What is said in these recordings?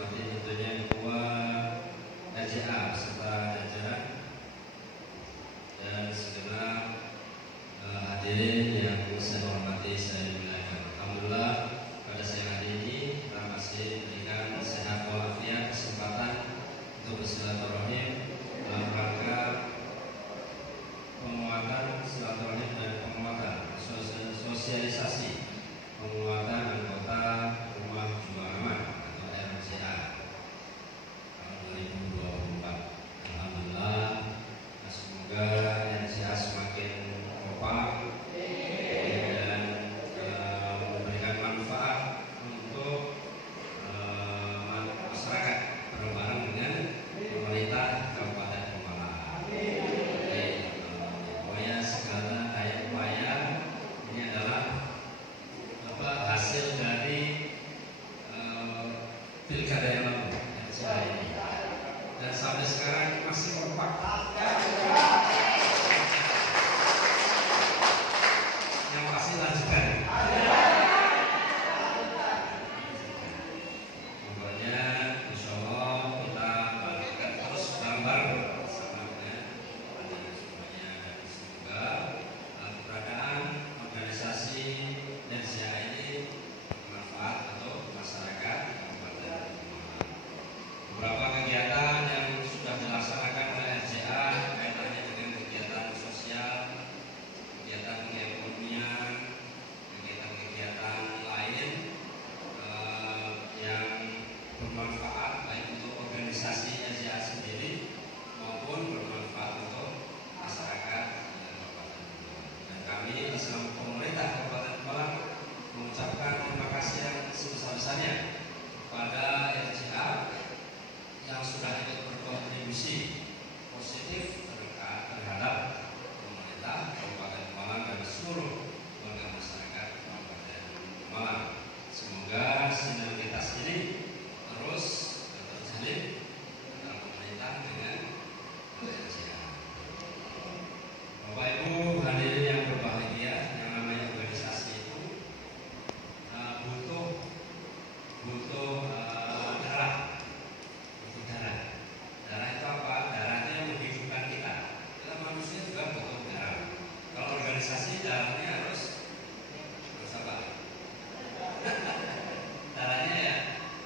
hormati tentunya Ketua RJA beserta jajaran dan segenap hadirin yang saya hormati, saya muliakan. Alhamdulillah pada siang hari ini kita masih diberikan sehat walafiat, kesempatan untuk bersilaturahim dalam rangka penguatan silaturahim dan penguatan sosialisasi penguatan anggota Rumah Juang Aman atau RJA tahun 2024. Alhamdulillah, semoga RJA semakin kompak dan memberikan manfaat untuk masyarakat bareng-bareng dengan pemerintah Kabupaten Pemalang. Pokoknya segala daya upaya ini adalah hasil dari pilkada yang lalu RJA ini, dan sampai sekarang masih kompak. Yang pasti lanjutkan. Pokoknya insya Allah kita akan terus bareng bersama dengan semuanya, dan semoga keberadaan organisasi RJA ini bermanfaat untuk masyarakat Kabupaten Pemalang. Beberapa kegiatan yang sudah dilaksanakan oleh RJA kaitannya dengan kegiatan sosial, kegiatan keekonomian, kegiatan-kegiatan lain yang bermanfaat baik untuk organisasi RJA sendiri maupun bermanfaat untuk masyarakat Kabupaten Pemalang. Dan kami bersama pemerintah Kabupaten Pemalang mengucapkan terima kasih yang sebesar-besarnya kepada RJA yang sudah ikut berkontribusi positif terhadap pemerintah Kabupaten Pemalang dan seluruh warga masyarakat Kabupaten Pemalang. Semoga sinergitas ini terus terjalin antara pemerintah dengan RJA. Bapak Ibu hadirin yang berbahagia, yang namanya organisasi itu butuh darah. Darah itu apa? Darah itu yang menghidupkan kita. Kita manusia juga butuh darah. Kalau organisasi darahnya harus apa? Darahnya ya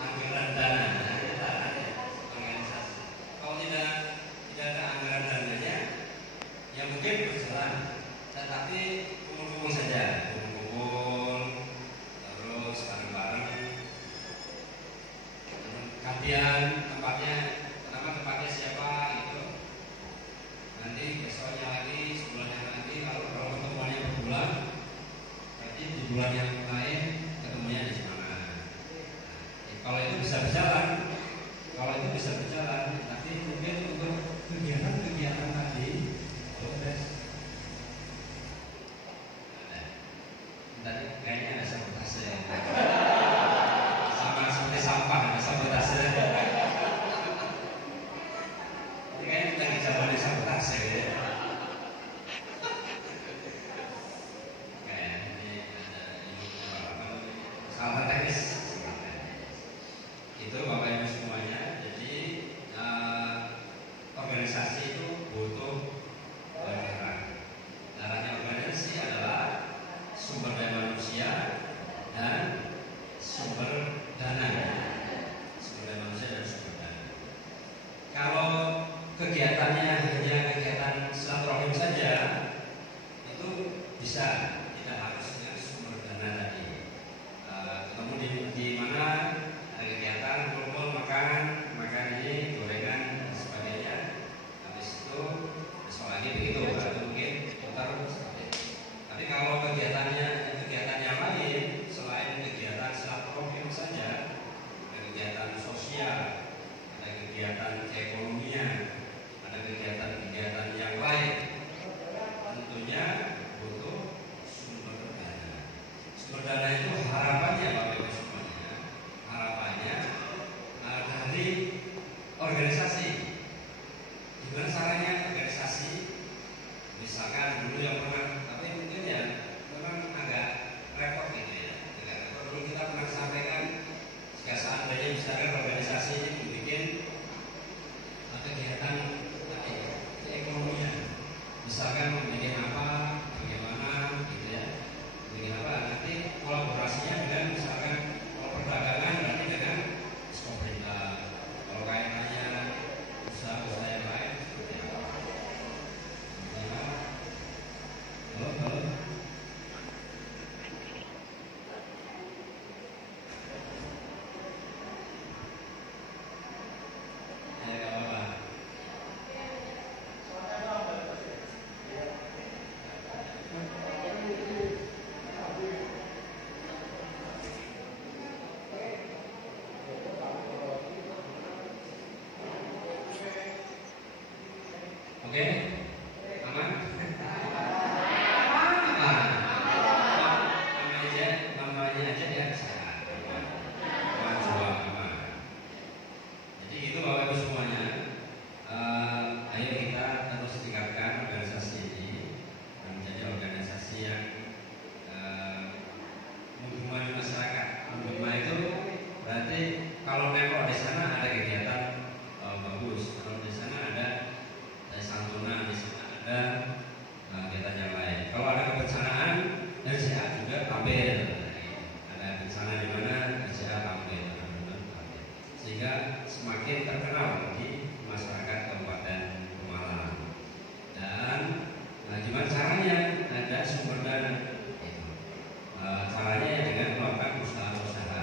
anggaran dana. Darahnya organisasi. Kalau tidak ada anggaran dananya, ya mungkin berjalan, tetapi kumpul-kumpul saja, kumpul terus bareng-bareng. Gantian tempatnya siapa gitu. Nanti besoknya lagi, sebulan yang lagi, kalau ketemuannya berbulan, berarti di bulan yang lain ketemunya di mana. Kalau itu bisa berjalan, tapi mungkin untuk kegiatan tadi proses. Tadi kayaknya ada sabotase. Sama seperti sampah ada sabotase. Ini kayaknya lagi zaman sabotase. Kayak ini ada kesalahan teknis. Itu Bapak Ibu semuanya. Jadi organisasi itu butuh darah. Darahnya organisasi adalah sumber daya manusia dan sumber dana. Sumber daya manusia dan sumber dana. Kalau kegiatannya hanya kegiatan silaturahim saja, itu bisa, tidak harus dengan sumber dana tadi. Ketemu di mana ada kegiatan kumpul makan ini gorengan dan sebagainya. Habis itu besok lagi begitu, atau mungkin putar seperti itu. Tapi kalau kegiatan yang lain selain kegiatan silaturahim saja, ada kegiatan sosial, ada kegiatan keekonomian, ada kegiatan yang lain, tentunya butuh sumber dana. Sumber dana itu harapannya Bapak Ibu semuanya, harapannya dari organisasi. Gimana caranya organisasi? Misalkan dulu yang pernah, tapi mungkin ya memang agak repot gitu ya. Dulu kita pernah sampaikan jika seandainya misalkan organisasi kolaborasi ini membuat kegiatan ekonominya. Misalkan membuat apa, bagaimana, gitu ya. Bikin apa? Nanti kolaborasinya dengan misalkan kalau perdagangan berarti dengan pemerintah. Kalau kaitannya usaha-usaha yang lain, seperti apa? Halo. Oke, aman? Namanya aja ya sehat, aman. Jadi itu Bapak Ibu semuanya. Ayo kita terus tingkatkan organisasi ini menjadi organisasi yang menghubungi masyarakat. Menghubungi itu berarti kalau nempel di sana ada kegiatan bagus. Kalau di sana ada santunan, di sana ada kegiatan yang lain. Kalau ada kebencanaan, LCA juga tampil. Ada bencana di mana LCA tampil, sehingga semakin terkenal di masyarakat Kabupaten Pemalang. Dan gimana caranya? Ada sumber dana. Caranya dengan melakukan usaha-usaha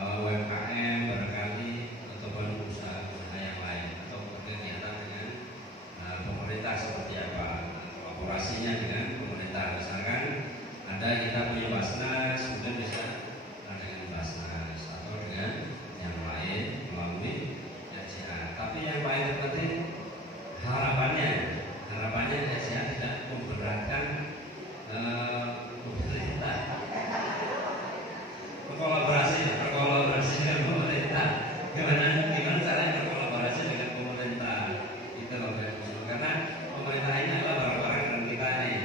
UMKM barangkali, ataupun usaha-usaha yang lain, atau kegiatan dengan pemerintah seperti apa, kolaborasinya dengan pemerintah. Misalkan ada kita punya Basnas, kemudian bisa dengan Basnas atau dengan yang lain melalui LCA. Tapi yang paling terpenting harapannya LCA tidak memberatkan pemerintah. Berkolaborasi dengan pemerintah. Gimana caranya berkolaborasi dengan pemerintah? Itu loh, karena pemerintah ini adalah barang-barang dan kita ini.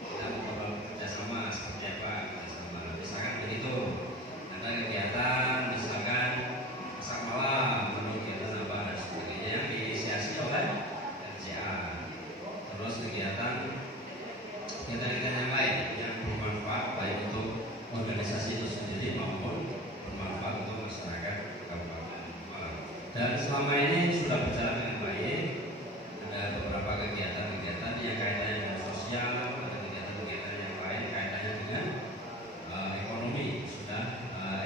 Kita mau kerjasama seperti apa? Kerjasama. Misalkan begitu, ada kegiatan, misalkan masak malam, kegiatan apa dan sebagainya yang diinisiasi oleh LCA. Terus kegiatan yang lain yang bermanfaat baik untuk organisasi itu sendiri maupun bermanfaat untuk masyarakat Kabupaten Malang. Dan selama ini sudah berjalan dengan baik. Ada beberapa kegiatan-kegiatan yang kaitannya dengan sosial, ada kegiatan-kegiatan yang lain kaitannya dengan ekonomi sudah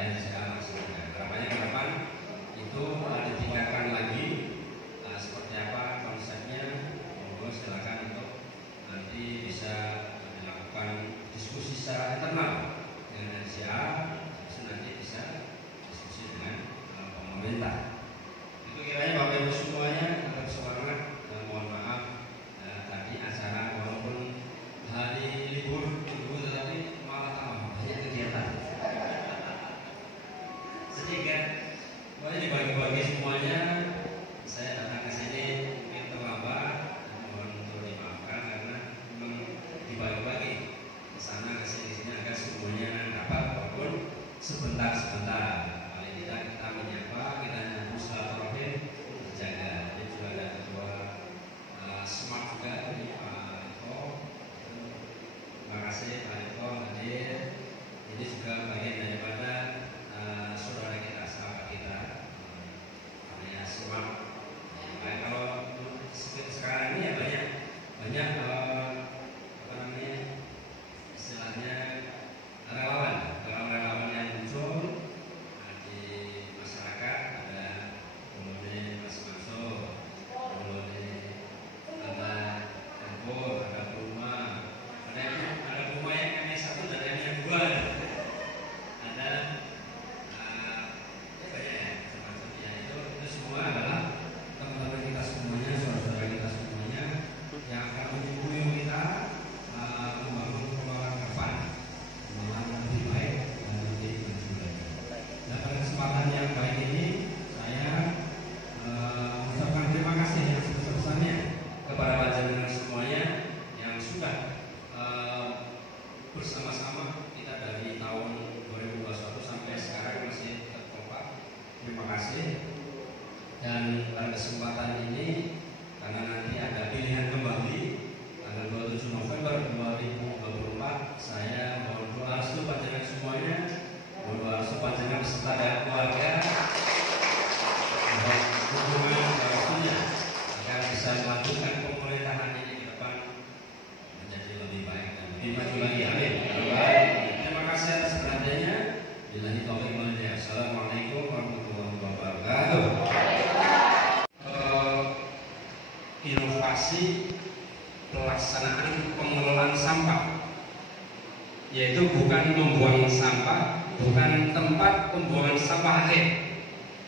LCA laksanakan. Harapannya ke depan itu ditingkatkan lagi. Seperti apa konsepnya? Monggo silakan untuk nanti bisa dilakukan diskusi secara internal dengan LCA, nanti bisa diskusi dengan pemerintah. Itu kiranya Bapak Ibu semuanya tetap semangat. Dan mohon maaf tadi acara walaupun hari libur minggu tetapi malah tambah banyak kegiatan. Sehingga pokoknya dibagi-bagi semuanya. Saya datang ke sini mungkin terlambat, mohon untuk dimaafkan karena memang dibagi-bagi ke sana ke sini agar semuanya dapat, walaupun sebentar. Paling tidak kita menyapa, kita nyambung silaturahim terjaga. Jadi juga ada ketua Smart juga ini Pak Eko. Terima kasih Pak Eko hadir. Ini juga bagian daripada saudara kita, sahabat kita. Alias kasih. Dan pada kesempatan ini, karena nanti ada pilihan kembali tanggal 27 November 2024, saya mohon doa restu panjenengan semuanya, mohon doa restu panjenengan beserta dan keluarga, mohon dukungan dan restunya agar bisa melanjutkan pemerintahan ini ke depan menjadi lebih baik dan lebih maju lagi. Amin. Terima kasih atas perhatiannya. Billahi taufiq wal hidayah. Assalamualaikum warahmatullahi wabarakatuh. Inovasi pelaksanaan pengelolaan sampah, yaitu bukan membuang sampah, bukan tempat pembuangan sampah akhir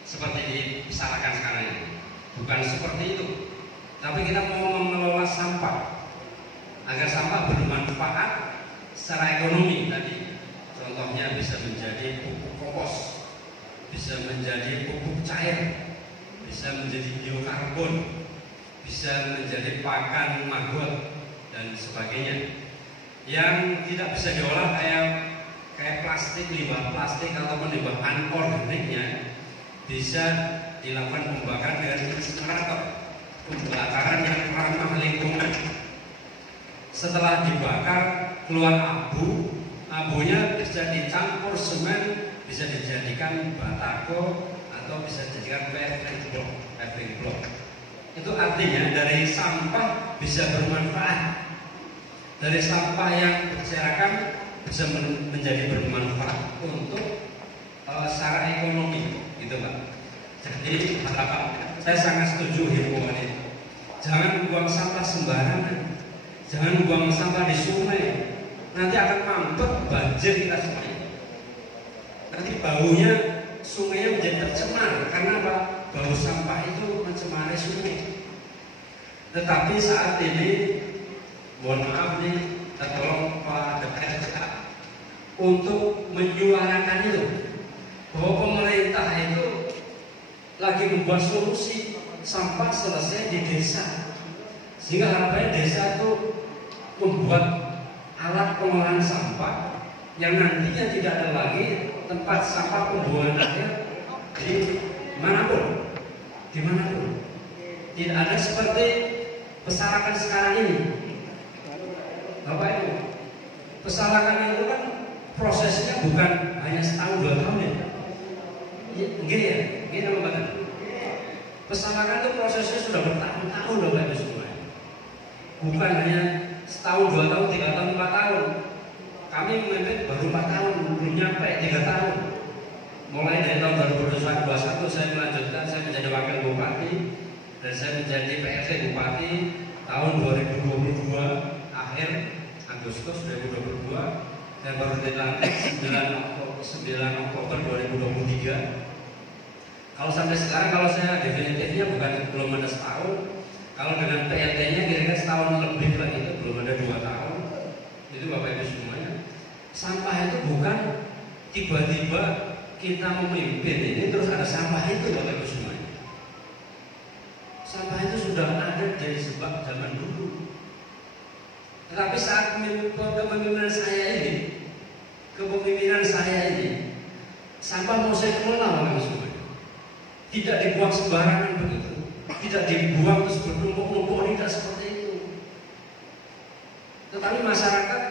seperti disarankan sekarang ini, bukan seperti itu. Tapi kita mau mengelola sampah agar sampah bermanfaat secara ekonomi tadi. Contohnya bisa menjadi pupuk kompos, bisa menjadi pupuk cair, bisa menjadi biokarbon, bisa menjadi pakan maggot dan sebagainya, yang tidak bisa diolah kayak plastik, limbah plastik ataupun limbah anorganiknya bisa dilakukan pembakaran dengan insinerator, pembakaran yang ramah lingkungan. Setelah dibakar keluar abu, abunya bisa dicampur semen, bisa dijadikan batako atau bisa dijadikan paving block. Itu artinya dari sampah bisa bermanfaat. Dari sampah yang berserakan bisa menjadi bermanfaat untuk secara ekonomi, gitu Pak. Jadi harapan saya sangat setuju himbauan ini. Jangan buang sampah sembarangan, jangan buang sampah di sungai. Nanti akan mampet banjir kita semuanya. Nanti baunya sungainya menjadi tercemar karena apa? Bau sampah itu mencemari sungai. Tetapi saat ini, mohon maaf nih, tolong Pak DPR untuk menyuarakan itu, bahwa pemerintah itu lagi membuat solusi sampah selesai di desa, sehingga harapannya desa itu membuat alat pengolahan sampah yang nantinya tidak ada lagi tempat sampah pembuangan akhir di manapun, dimanapun. Tidak ada seperti pesarakan sekarang ini, Bapak Ibu. Pesarakan itu kan prosesnya bukan hanya setahun 2 tahun ya. Gini ya, gini Bapak. Pesarakan itu prosesnya sudah bertahun-tahun Bapak Ibu semua. Bukan hanya setahun, 2 tahun, 3 tahun, 4 tahun. Kami memimpin baru 4 tahun, belum nyampe 3 tahun. Mulai dari tahun 2021 saya melanjutkan, saya menjadi wakil bupati dan saya menjadi PLT bupati tahun 2022 akhir Agustus 2022 dan baru dilantik 9 Oktober 2023. Kalau sampai sekarang, kalau saya definitifnya belum ada setahun. Kalau dengan PLT-nya kira-kira setahun lebih lagi, itu belum ada 2 tahun. Itu Bapak Ibu semuanya. Sampah itu bukan tiba-tiba kita memimpin ini terus ada sampah itu Bapak Ibu semuanya. Sampah itu sudah ada dari sebab zaman dulu. Tetapi saat kepemimpinan saya ini, sampah mau saya kelola Bapak Ibu semuanya. Tidak dibuang sembarangan begitu, tidak dibuang terus bertumpuk-tumpuk, tidak seperti itu. Tetapi masyarakat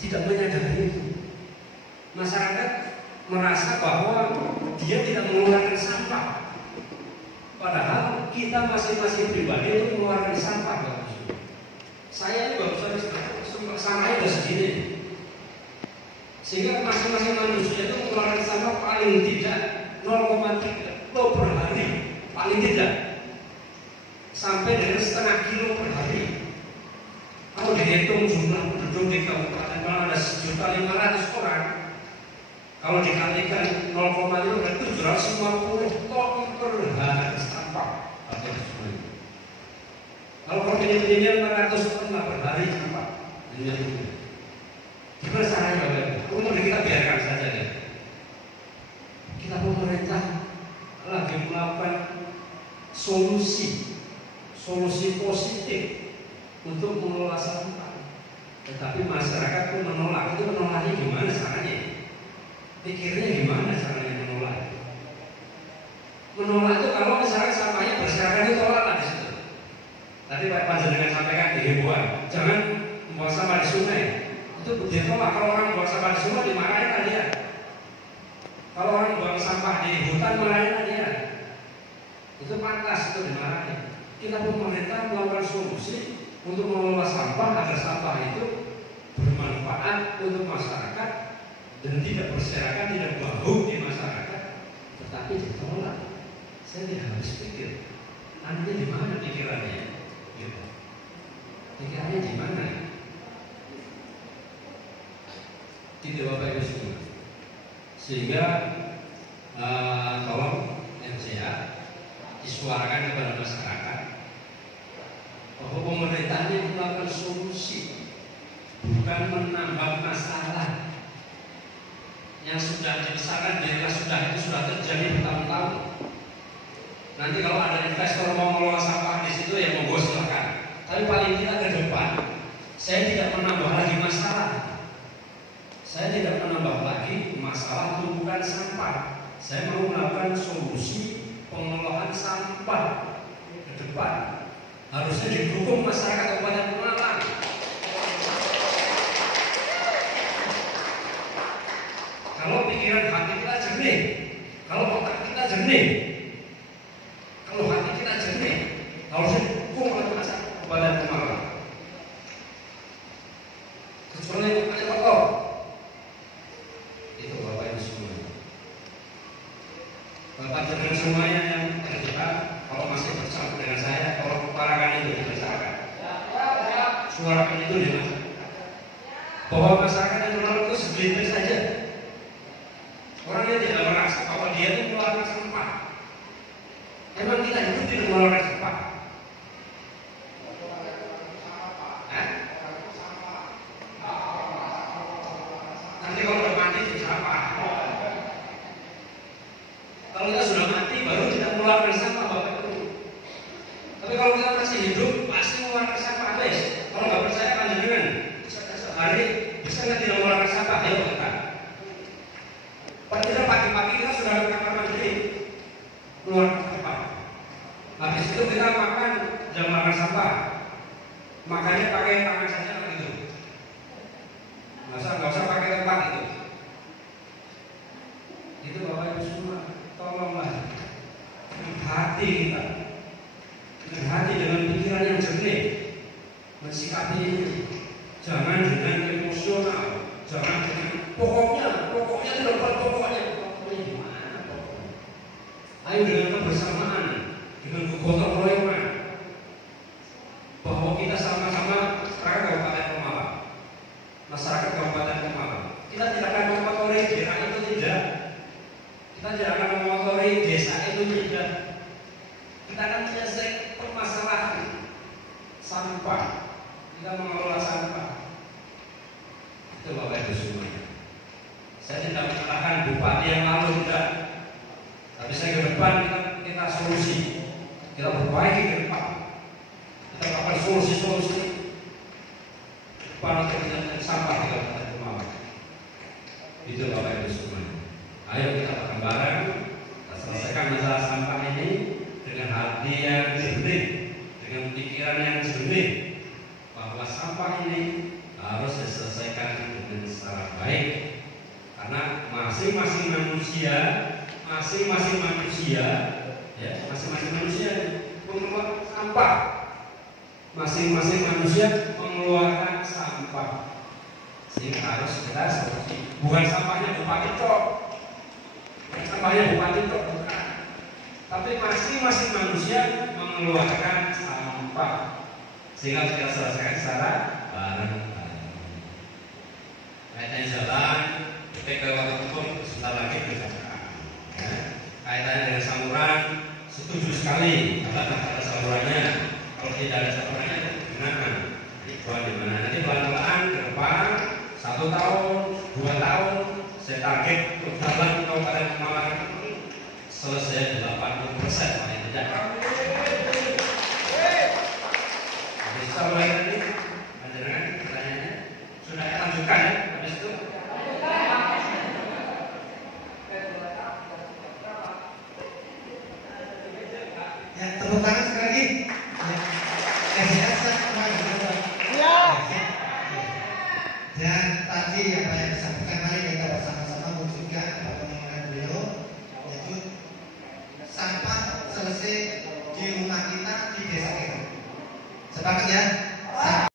tidak menyadari itu. Masyarakat merasa bahwa dia tidak mengeluarkan sampah, padahal kita masing-masing pribadi itu mengeluarkan sampah. Saya ini barusan sampahnya sudah segini, sehingga masing-masing manusia itu mengeluarkan sampah paling tidak 0,3 kilo per hari, paling tidak sampai dengan setengah kilo per hari. Kalau dihitung jumlah penduduk di Kabupaten Malang ada 1.500.000 orang, kalau dikalikan 0,5 berarti 750 ton per hari sampah. Kalau ini 400 ton per hari sampah. Gimana caranya Bapak? Untuk kita biarkan saja deh. Kita pemerintah lagi melakukan solusi positif untuk mengelola sampah, tetapi masyarakat pun menolak. Itu menolaknya gimana caranya? Pikirnya gimana caranya menolak? sungai itu ditolak. Kalau orang buang sampah di sungai dimarahin kan dia. Kalau orang buang sampah di hutan dimarahin kan dia. Itu pantas itu dimarahin. Kita pemerintah melakukan solusi untuk mengelola sampah agar sampah itu bermanfaat untuk masyarakat dan tidak berserakan, tidak bau di masyarakat, tetapi ditolak. Saya tidak habis pikir, Anda di mana pikirannya? Gitu. Pikirannya di mana? Tidak Bapak Ibu semua. Sehingga tolong MCA disuarakan kepada masyarakat bahwa pemerintahnya melakukan solusi, bukan menambah masalah yang sudah dibesarkan itu sudah terjadi bertahun-tahun. Nanti kalau ada investor mau mengelola sampah di situ ya monggo silakan. Tapi paling tidak ke depan, saya tidak menambah lagi masalah. Saya tidak menambah lagi masalah tumpukan sampah. Saya mau melakukan solusi pengelolaan sampah ke depan. Harusnya didukung masyarakat Kabupaten Pemalang. Kalau pikiran hati kita jernih, kalau otak kita jernih, kalau hati kita jernih, harusnya didukung oleh masyarakat Kabupaten Pemalang. Kecuali yang kotor, itu Bapak Ibu semua. Bapak dengan semuanya yang terlibat, kalau masih bersama dengan saya, kalau utarakan itu di masyarakat, suarakan itu di masyarakat, bahwa masyarakat yang menolak itu segelintir saja. Orang yang tidak merasa bahwa dia itu mengeluarkan sampah. Emang kita hidup tidak mengeluarkan sampah? Nanti kalau udah mati jadi sampah. Kalau kita sudah mati baru tidak mengeluarkan sampah Bapak Ibu. Tapi kalau kita masih hidup pasti mengeluarkan sampah habis. Kalau nggak percaya panjenengan sehari bisa nggak tidak mengeluarkan sampah? Ayo kita. Padahal pagi-pagi kita sudah ke kamar mandi mengeluarkan sampah. Habis itu kita makan jangan makan sampah. Makannya pakai tangan saja gitu. Nggak usah pakai tempat itu. Itu Bapak Ibu semua, tolonglah hati kita, hati dengan pikiran yang jernih, mensikapi ini. Jangan dengan emosional, jangan dengan pokoknya tidak pokoknya gimana pokoknya. Ayo dengan kebersamaan, dengan kegotong royongan, bahwa kita sama-sama masyarakat Kabupaten Pemalang, masyarakat Kabupaten Pemalang. Kita tidak akan mengotori daerah itu tidak. Kita tidak akan mengotori desa itu tidak. Kita akan menyelesaikan permasalahan sampah. Kita mengelola sampah. Itu Bapak Ibu semuanya. Saya tidak menyalahkan bupati yang lalu tidak. Tapi saya ke depan kita solusi. Kita perbaiki ke depan. Kita lakukan solusi-solusi para penyelesaian sampah di Kabupaten Pemalang. Itu Bapak Ibu semuanya. Ayo kita bareng-bareng kita selesaikan masalah sampah ini dengan hati yang jernih, dengan pikiran yang jernih, bahwa sampah ini harus diselesaikan dengan secara baik. Karena masing-masing manusia mengeluarkan sampah. Masing-masing manusia mengeluarkan sampah. Sehingga harus kita solusi. Bukan sampahnya bupati cok, bukan sampahnya bupati cok, bukan. Tapi masing-masing manusia mengeluarkan sampah. Sehingga kita selesaikan secara bareng-bareng. Kaitannya jalan, PPK waktu hukum sebentar lagi berjalan. Kaitannya dengan saluran, setuju sekali. Ada salurannya. Kalau tidak ada salurannya, gimana? Di mana? Nanti pelan-pelan ke depan 1 tahun, 2 tahun, saya target untuk jalan Kabupaten Pemalang selesai 80% paling tidak. Bisa mulai tadi, panjenengan pertanyaannya sudah saya lanjutkan ya, habis itu. Ya, tepuk tangan sekali lagi. Ya. yang banyak disampaikan, mari kita bersama-sama wujudkan apa pengumuman beliau, yaitu sampah selesai di rumah kita, di desa kita. Sepakat ya?